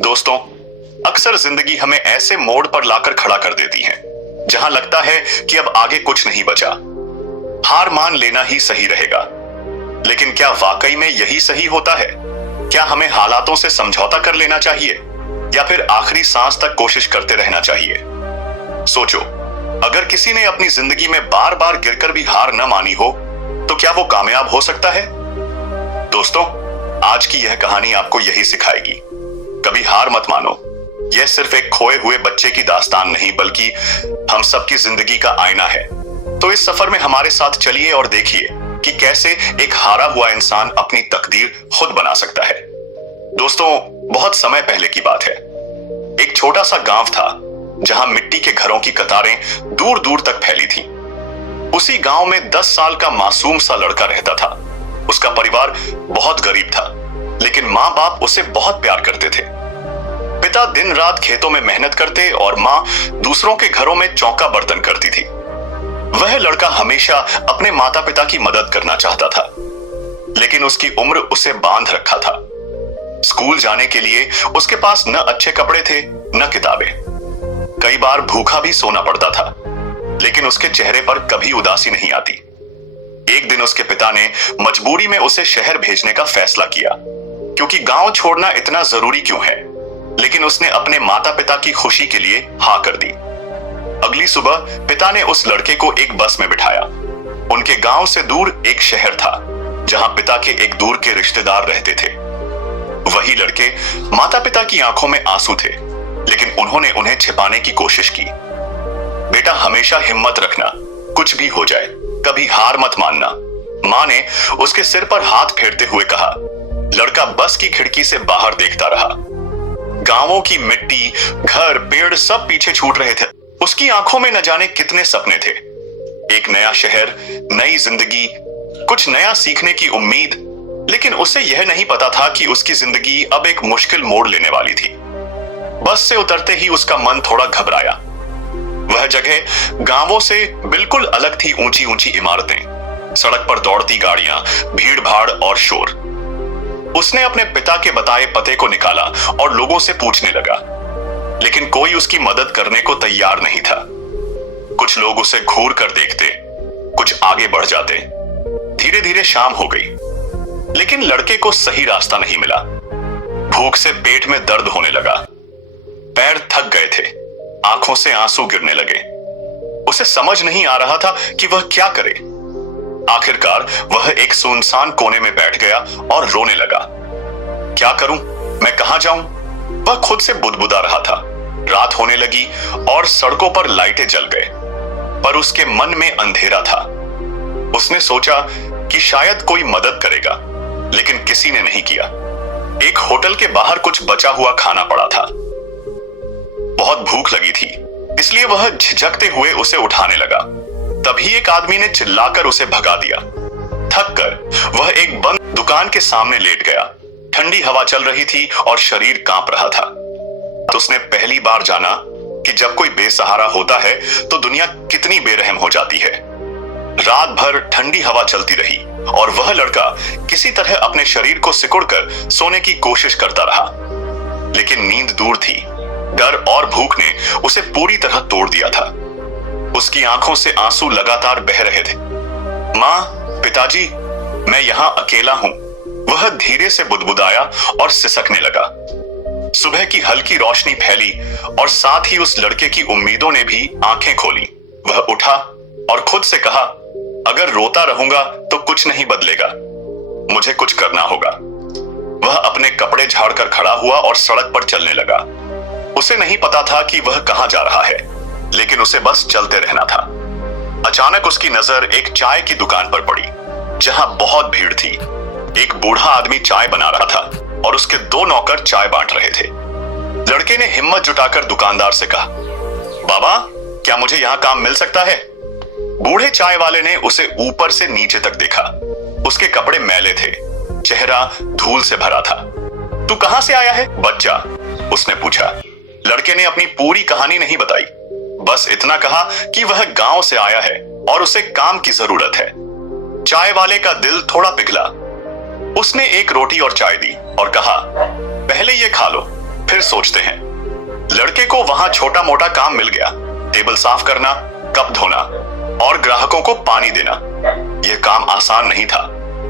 दोस्तों, अक्सर जिंदगी हमें ऐसे मोड़ पर लाकर खड़ा कर देती है जहां लगता है कि अब आगे कुछ नहीं बचा, हार मान लेना ही सही रहेगा। लेकिन क्या वाकई में यही सही होता है? क्या हमें हालातों से समझौता कर लेना चाहिए या फिर आखिरी सांस तक कोशिश करते रहना चाहिए? सोचो, अगर किसी ने अपनी जिंदगी में बार बार गिरकर भी हार न मानी हो तो क्या वो कामयाब हो सकता है? दोस्तों, आज की यह कहानी आपको यही सिखाएगी। कभी हार मत मानो। यह सिर्फ एक खोए हुए बच्चे की दास्तान नहीं बल्कि हम सबकी जिंदगी का आईना है। तो इस सफर में हमारे साथ चलिए और देखिए कि कैसे एक हारा हुआ इंसान अपनी तकदीर खुद बना सकता है। दोस्तों, बहुत समय पहले की बात है। एक छोटा सा गांव था जहां मिट्टी के घरों की कतारें दूर दूर तक फैली थी। उसी गांव में 10 साल का मासूम सा लड़का रहता था। उसका परिवार बहुत गरीब था, लेकिन माँ बाप उसे बहुत प्यार करते थे। पिता दिन रात खेतों में मेहनत करते और माँ दूसरों के घरों में चौका बर्तन करती थी। वह लड़का हमेशा अपने माता पिता की मदद करना चाहता था, लेकिन उसकी उम्र उसे बांध रखा था। स्कूल जाने के लिए उसके पास न अच्छे कपड़े थे न किताबें। कई बार भूखा भी सोना पड़ता था, लेकिन उसके चेहरे पर कभी उदासी नहीं आती। एक दिन उसके पिता ने मजबूरी में उसे शहर भेजने का फैसला किया, क्योंकि गांव छोड़ना इतना जरूरी क्यों है। लेकिन उसने अपने माता पिता की खुशी के लिए हाँ कर दी। अगली सुबह पिता ने उस लड़के को एक बस में बिठाया। उनके गांव से दूर एक शहर था जहां पिता के एक दूर के रिश्तेदार रहते थे। वही लड़के, माता पिता की आंखों में आंसू थे, लेकिन उन्होंने उन्हें छिपाने की कोशिश की। बेटा, हमेशा हिम्मत रखना, कुछ भी हो जाए, कभी हार मत मानना, मां ने उसके सिर पर हाथ फेरते हुए कहा। लड़का बस की खिड़की से बाहर देखता रहा। गांवों की मिट्टी, घर, पेड़ सब पीछे छूट रहे थे। उसकी आंखों में न जाने कितने सपने थे। एक नया शहर, नई जिंदगी, कुछ नया सीखने की उम्मीद। लेकिन उसे यह नहीं पता था कि उसकी जिंदगी अब एक मुश्किल मोड़ लेने वाली थी। बस से उतरते ही उसका मन थोड़ा घबराया। वह जगह गांवों से बिल्कुल अलग थी। ऊंची ऊंची इमारतें, सड़क पर दौड़ती गाड़ियां, भीड़ भाड़ और शोर। उसने अपने पिता के बताए पते को निकाला और लोगों से पूछने लगा, लेकिन कोई उसकी मदद करने को तैयार नहीं था। कुछ लोग उसे घूर कर देखते, कुछ आगे बढ़ जाते। धीरे धीरे शाम हो गई, लेकिन लड़के को सही रास्ता नहीं मिला। भूख से पेट में दर्द होने लगा, पैर थक गए थे, आंखों से आंसू गिरने लगे। उसे समझ नहीं आ रहा था कि वह क्या करे। आखिरकार वह एक सुनसान कोने में बैठ गया और रोने लगा। क्या करूं, मैं कहां जाऊं? वह खुद से बुदबुदा रहा था। रात होने लगी और सड़कों पर लाइटें जल गए, पर उसके मन में अंधेरा था। उसने सोचा कि शायद कोई मदद करेगा, लेकिन किसी ने नहीं किया। एक होटल के बाहर कुछ बचा हुआ खाना पड़ा था। बहुत भूख लगी थी, इसलिए वह झिझकते हुए उसे उठाने लगा। तभी एक आदमी ने चिल्लाकर उसे भगा दिया। थक कर वह एक बंद दुकान के सामने लेट गया। ठंडी हवा चल रही थी और शरीर कांप रहा था। तो उसने पहली बार जाना कि जब कोई बेसहारा होता है तो दुनिया कितनी बेरहम हो जाती है। रात भर ठंडी हवा चलती रही और वह लड़का किसी तरह अपने शरीर को सिकुड़कर सोने की कोशिश करता रहा, लेकिन नींद दूर थी। डर और भूख ने उसे पूरी तरह तोड़ दिया था। उसकी आंखों से आंसू लगातार बह रहे थे। मां, पिताजी, मैं यहां अकेला हूं, वह धीरे से बुदबुदाया और सिसकने लगा। सुबह की हल्की रोशनी फैली और साथ ही उस लड़के की उम्मीदों ने भी आंखें खोली। वह उठा और खुद से कहा, अगर रोता रहूंगा तो कुछ नहीं बदलेगा, मुझे कुछ करना होगा। वह अपने कपड़े झाड़कर खड़ा हुआ और सड़क पर चलने लगा। उसे नहीं पता था कि वह कहां जा रहा है, लेकिन उसे बस चलते रहना था। अचानक उसकी नजर एक चाय की दुकान पर पड़ी, जहां बहुत भीड़ थी। एक बूढ़ा आदमी चाय बना रहा था और उसके 2 नौकर चाय बांट रहे थे। लड़के ने हिम्मत जुटाकर दुकानदार से कहा, बाबा, क्या मुझे यहां काम मिल सकता है? बूढ़े चाय वाले ने उसे ऊपर से नीचे तक देखा। उसके कपड़े मैले थे, चेहरा धूल से भरा था। तू कहां से आया है, बच्चा? उसने पूछा। लड़के ने अपनी पूरी कहानी नहीं बताई, बस इतना कहा कि वह गांव से आया है और उसे काम की जरूरत है। चाय वाले का दिल थोड़ा पिघला। उसने एक रोटी और चाय दी और कहा, पहले ये खा लो, फिर फिर सोचते हैं। लड़के को वहां छोटा मोटा काम मिल गया, टेबल साफ करना, कप धोना और ग्राहकों को पानी देना। यह काम आसान नहीं था,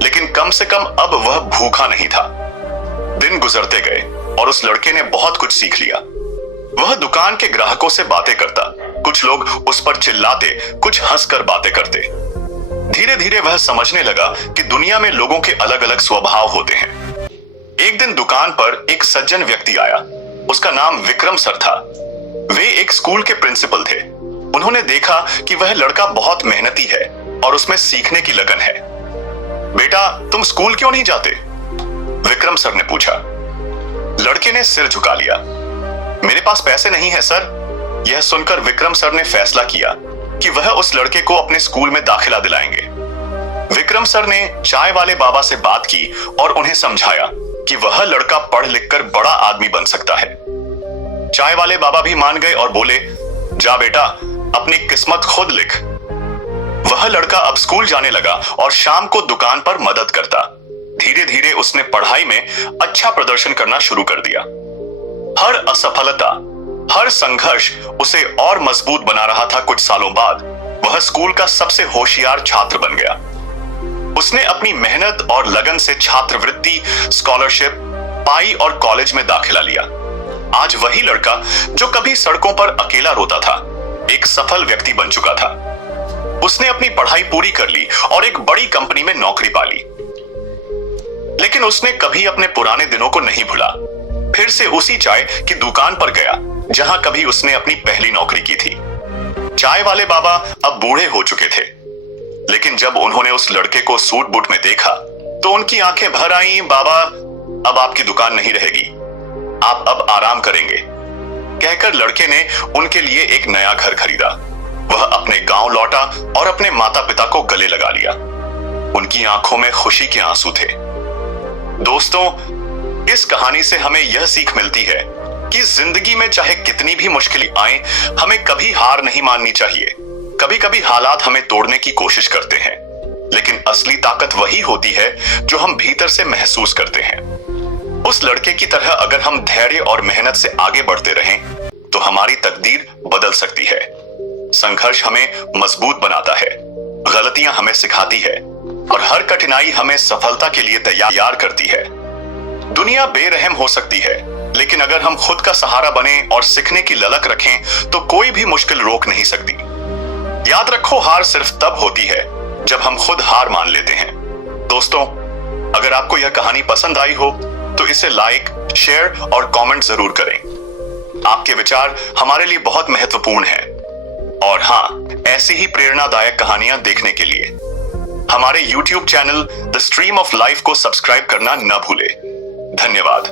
लेकिन कम से कम अब वह भूखा नहीं था। दिन गुजरते गए और उस लड़के ने बहुत कुछ सीख लिया। वह दुकान के ग्राहकों से बातें करता, कुछ लोग उस पर चिल्लाते, कुछ हंसकर बातें करते। धीरे धीरे वह समझने लगा कि दुनिया में लोगों के अलग अलग स्वभाव होते हैं। एक दिन दुकान पर एक सज्जन व्यक्ति आया। उसका नाम विक्रम सर था। वे एक स्कूल के प्रिंसिपल थे। उन्होंने देखा कि वह लड़का बहुत मेहनती है और उसमें सीखने की लगन है। बेटा, तुम स्कूल क्यों नहीं जाते? विक्रम सर ने पूछा। लड़के ने सिर झुका लिया। मेरे पास पैसे नहीं है सर। यह सुनकर विक्रम सर ने फैसला किया कि वह उस लड़के को अपने स्कूल में दाखिला दिलाएंगे। विक्रम सर ने चाय वाले बाबा से बात की और उन्हें समझाया कि वह लड़का पढ़ लिख कर बड़ा आदमी बन सकता है। चाय वाले बाबा भी मान गए और बोले, जा बेटा, अपनी किस्मत खुद लिख। वह लड़का अब स्कूल जाने लगा और शाम को दुकान पर मदद करता। धीरे धीरे उसने पढ़ाई में अच्छा प्रदर्शन करना शुरू कर दिया। हर असफलता, हर संघर्ष उसे और मजबूत बना रहा था। कुछ सालों बाद वह स्कूल का सबसे होशियार छात्र बन गया। उसने अपनी मेहनत और लगन से छात्रवृत्ति, स्कॉलरशिप पाई और कॉलेज में दाखिला लिया। आज वही लड़का जो कभी सड़कों पर अकेला रोता था, एक सफल व्यक्ति बन चुका था। उसने अपनी पढ़ाई पूरी कर ली और एक बड़ी कंपनी में नौकरी पा ली। लेकिन उसने कभी अपने पुराने दिनों को नहीं भूला। फिर से उसी चाय की दुकान पर गया जहां कभी उसने अपनी पहली नौकरी की थी। चाय वाले बाबा अब बूढ़े हो चुके थे, लेकिन जब उन्होंने उस लड़के को सूट बूट में देखा तो उनकी आंखें भर आईं। बाबा, अब आपकी दुकान नहीं रहेगी, आप अब आराम करेंगे, कहकर लड़के ने उनके लिए एक नया घर खरीदा। वह अपने गांव लौटा और अपने माता पिता को गले लगा लिया। उनकी आंखों में खुशी के आंसू थे। दोस्तों, इस कहानी से हमें यह सीख मिलती है कि जिंदगी में चाहे कितनी भी मुश्किलें आए, हमें कभी हार नहीं माननी चाहिए। कभी कभी हालात हमें तोड़ने की कोशिश करते हैं, लेकिन असली ताकत वही होती है जो हम भीतर से महसूस करते हैं। उस लड़के की तरह अगर हम धैर्य और मेहनत से आगे बढ़ते रहें, तो हमारी तकदीर बदल सकती है। संघर्ष हमें मजबूत बनाता है, गलतियां हमें सिखाती है और हर कठिनाई हमें सफलता के लिए तैयार करती है। दुनिया बेरहम हो सकती है, लेकिन अगर हम खुद का सहारा बने और सीखने की ललक रखें तो कोई भी मुश्किल रोक नहीं सकती। याद रखो, हार सिर्फ तब होती है जब हम खुद हार मान लेते हैं। दोस्तों, अगर आपको यह कहानी पसंद आई हो तो इसे लाइक, शेयर और कमेंट जरूर करें। आपके विचार हमारे लिए बहुत महत्वपूर्ण हैं। और हाँ, ऐसी ही प्रेरणादायक कहानियां देखने के लिए हमारे YouTube channel the stream of life को सब्सक्राइब करना न भूलें। धन्यवाद।